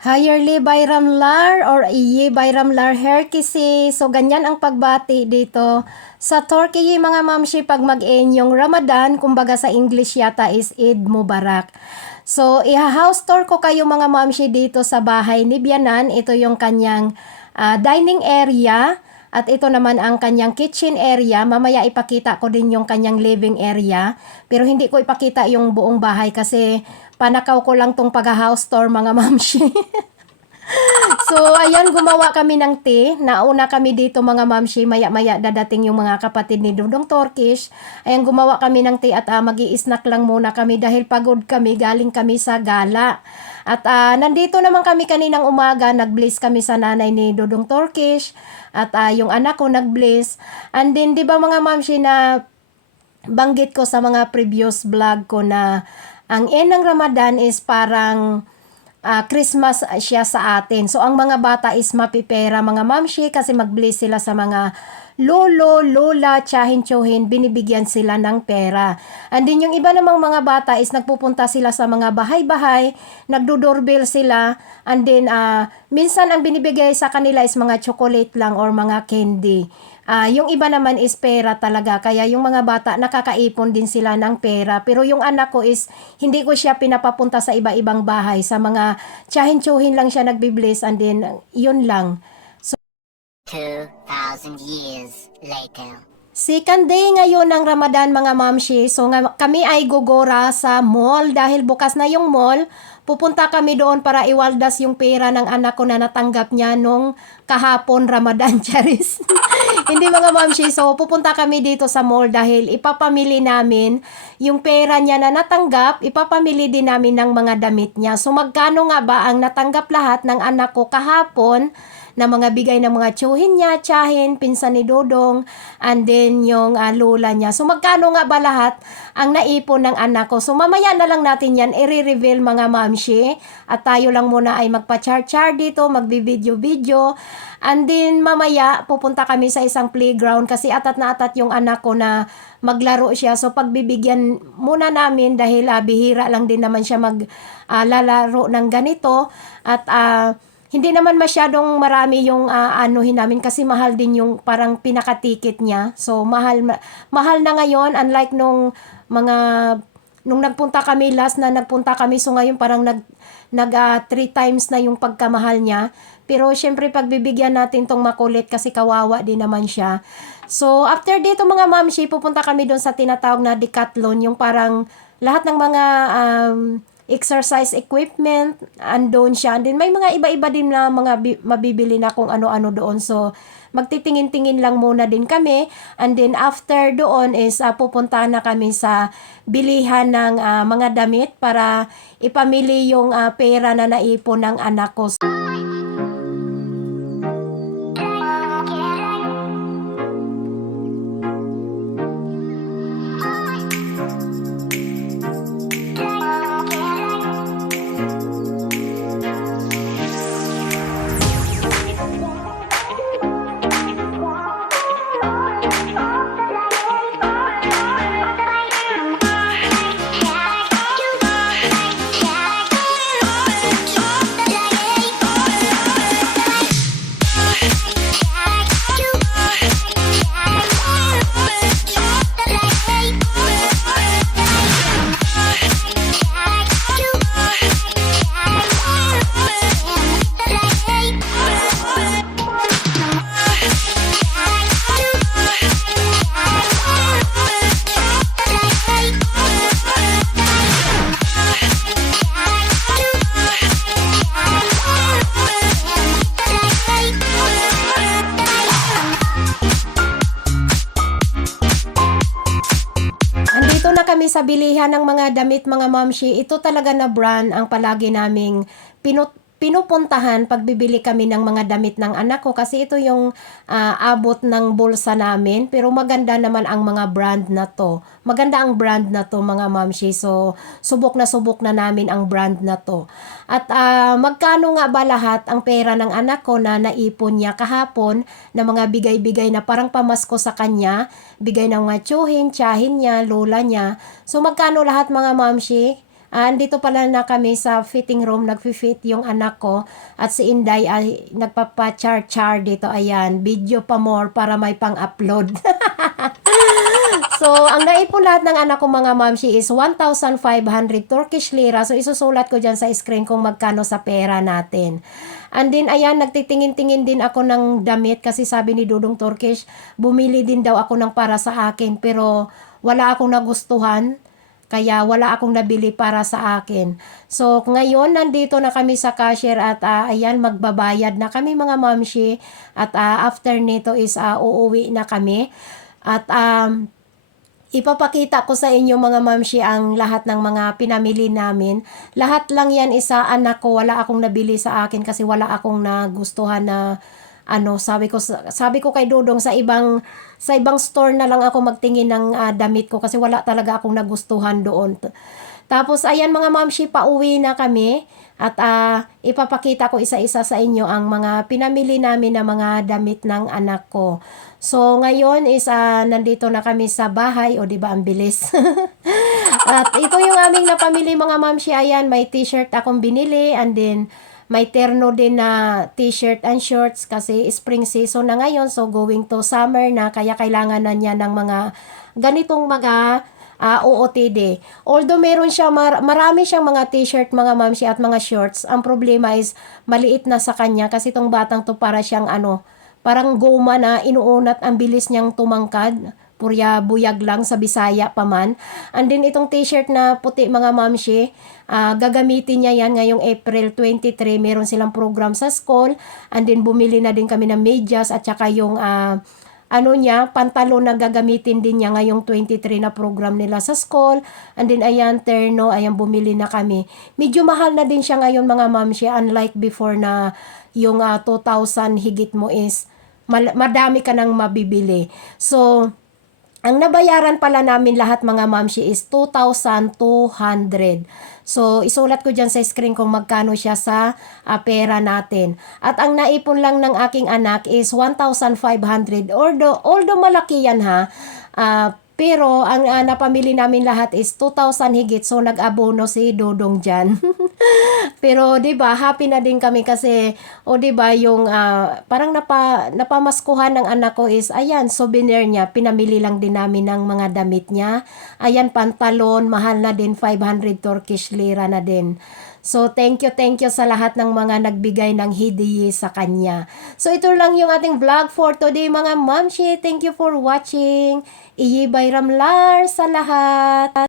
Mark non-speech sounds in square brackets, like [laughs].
Hayerly Bayram Lar or Iye Bayram Lar Herkisi. So, ganyan ang pagbati dito. Sa Turkey, mga mamshi, pag mag-end yung Ramadan, kumbaga sa English yata is Eid Mubarak. So, iha-house tour ko kayo mga mamshi dito sa bahay ni Bianan. Ito yung kanyang ah, dining area. At ito naman ang kanyang kitchen area. Mamaya ipakita ko din yung kanyang living area. Pero hindi ko ipakita yung buong bahay kasi panakaw ko lang tong pag-house tour mga [laughs] mamshi. so, ayan, gumawa kami ng tea. Nauna kami dito mga mamshi. Maya-maya dadating yung mga kapatid ni Dudong Turkish. Ayan, gumawa kami ng tea at uh, mag snack lang muna kami dahil pagod kami. Galing kami sa gala. At ah, nandito naman kami kaninang umaga. Nag-bless kami sa nanay ni Dudong Turkish. At ah, yung anak ko nag-bless. And then, di ba mga mamshi na banggit ko sa mga previous vlog ko na ang end ng Ramadan is parang ah, Christmas siya sa atin. So, ang mga bata is mapipera, mga mamshi, kasi mag-bless sila sa mga lolo, lola, tsahin, tsuhin, binibigyan sila ng pera. And then, yung iba namang mga bata is nagpupunta sila sa mga bahay-bahay, nagdodoorbell sila, and then, ah, minsan ang binibigay sa kanila is mga chocolate lang or mga candy. Ah, yung iba naman is pera talaga. Kaya yung mga bata nakakaipon din sila ng pera. Pero yung anak ko is hindi ko siya pinapapunta sa iba-ibang bahay. Sa mga tsahin-tsuhin lang siya nagbibless and then yun lang. 2,000 years later. Second day ngayon ng Ramadan mga mamshi. So nga, kami ay gugora sa mall dahil bukas na yung mall. Pupunta kami doon para iwaldas yung pera ng anak ko na natanggap niya nung kahapon Ramadan [laughs] Charis. Hindi mga mamshi. So pupunta kami dito sa mall dahil ipapamili namin yung pera niya na natanggap. Ipapamili din namin ng mga damit niya. So magkano nga ba ang natanggap lahat ng anak ko kahapon? Na mga bigay ng mga tsuhin niya, tsahin, pinsan ni Dodong, and then yung ah, lola niya. So magkano nga ba lahat ang naipon ng anak ko? So mamaya na lang natin yan i-reveal mga mamshi. At tayo lang muna ay magpa-char-char dito, magbi-video-video. And then mamaya pupunta kami sa isang playground kasi atat na atat yung anak ko na maglaro siya. So pagbibigyan muna namin dahil ah, bihira lang din naman siya maglalaro ng ganito. At ah, hindi naman masyadong marami yung uh, anuhin namin kasi mahal din yung parang pinakatikit niya. So mahal ma- mahal na ngayon unlike nung mga nung nagpunta kami last na nagpunta kami so ngayon parang nag nag uh, three times na yung pagkamahal niya. Pero syempre pagbibigyan natin tong makulit kasi kawawa din naman siya. So after dito mga mamshi pupunta kami doon sa tinatawag na Decathlon yung parang lahat ng mga um, exercise equipment, andon siya. And then may mga iba-iba din na mga bi- mabibili na kung ano-ano doon. So, magtitingin-tingin lang muna din kami. And then after doon is uh, pupunta na kami sa bilihan ng ah, mga damit para ipamili yung ah, pera na naipon ng anak ko. Kami sa bilihan ng mga damit mga mamshi. Ito talaga na brand ang palagi naming pinut pinupuntahan pag bibili kami ng mga damit ng anak ko kasi ito yung ah, abot ng bulsa namin. Pero maganda naman ang mga brand na to. Maganda ang brand na to mga mamshi so subok na subok na namin ang brand na to. At ah, magkano nga ba lahat ang pera ng anak ko na naipon niya kahapon na mga bigay-bigay na parang pamasko sa kanya? Bigay ng mga tsuhin, tsahin niya, lola niya. So magkano lahat mga mamshi Andito pala na kami sa fitting room, nagfi-fit yung anak ko at si Inday ay nagpapa-char-char dito. Ayan, video pa more para may pang-upload. [laughs] So, ang naipon lahat ng anak ko mga mamshi is 1,500 Turkish lira. So, isusulat ko dyan sa screen kung magkano sa pera natin. And then, ayan, nagtitingin-tingin din ako ng damit kasi sabi ni Dudong Turkish, bumili din daw ako ng para sa akin. Pero, wala akong nagustuhan. Kaya wala akong nabili para sa akin. So, ngayon, nandito na kami sa cashier at ah, ayan, magbabayad na kami mga mamshi. At ah, after nito is ah, uuwi na kami. At um, ipapakita ko sa inyo mga mamshi ang lahat ng mga pinamili namin. Lahat lang yan isa anak ko, wala akong nabili sa akin kasi wala akong nagustuhan na ano, sabi ko sa- sabi ko kay Dodong sa ibang sa ibang store na lang ako magtingin ng ah, damit ko kasi wala talaga akong nagustuhan doon. Tapos ayan mga mamshi, pauwi na kami at ah, ipapakita ko isa-isa sa inyo ang mga pinamili namin na mga damit ng anak ko. So ngayon is ah, nandito na kami sa bahay o di ba ang bilis. [laughs] At ito yung aming napamili mga mamshi. Ayan, may t-shirt akong binili and then may terno din na t-shirt and shorts kasi spring season na ngayon. So going to summer na kaya kailangan na niya ng mga ganitong mga ah, OOTD. Although meron siya, mar- marami siyang mga t-shirt, mga mamshi at mga shorts. Ang problema is maliit na sa kanya kasi itong batang to para siyang ano, parang goma na inuunat ang bilis niyang tumangkad. Purya buyag lang sa Bisaya pa man. And then itong t-shirt na puti mga mamshi, ah, gagamitin niya yan ngayong April 23. Meron silang program sa school. And then bumili na din kami ng medyas at saka yung ah, ano niya, pantalon na gagamitin din niya ngayong 23 na program nila sa school. And then ayan, terno, ayan bumili na kami. Medyo mahal na din siya ngayon mga mamshi, unlike before na yung ah, 2,000 higit mo is mal- madami ka nang mabibili. So, ang nabayaran pala namin lahat mga mamshi is 2,200. So, isulat ko dyan sa screen kung magkano siya sa ah, pera natin. At ang naipon lang ng aking anak is 1,500. Although, although malaki yan ha, ah, pero ang ah, napamili namin lahat is 2,000 higit. So, nag-abono si Dodong dyan. [laughs] pero, di ba happy na din kami kasi, o di ba yung ah, parang napa, napamaskuhan ng anak ko is, ayan, souvenir niya. Pinamili lang din namin ng mga damit niya. Ayan, pantalon, mahal na din, 500 Turkish lira na din. So, thank you, thank you sa lahat ng mga nagbigay ng hidiyi sa kanya. So, ito lang yung ating vlog for today, mga mamshi. Thank you for watching. Iyi Bayram Lar sa lahat.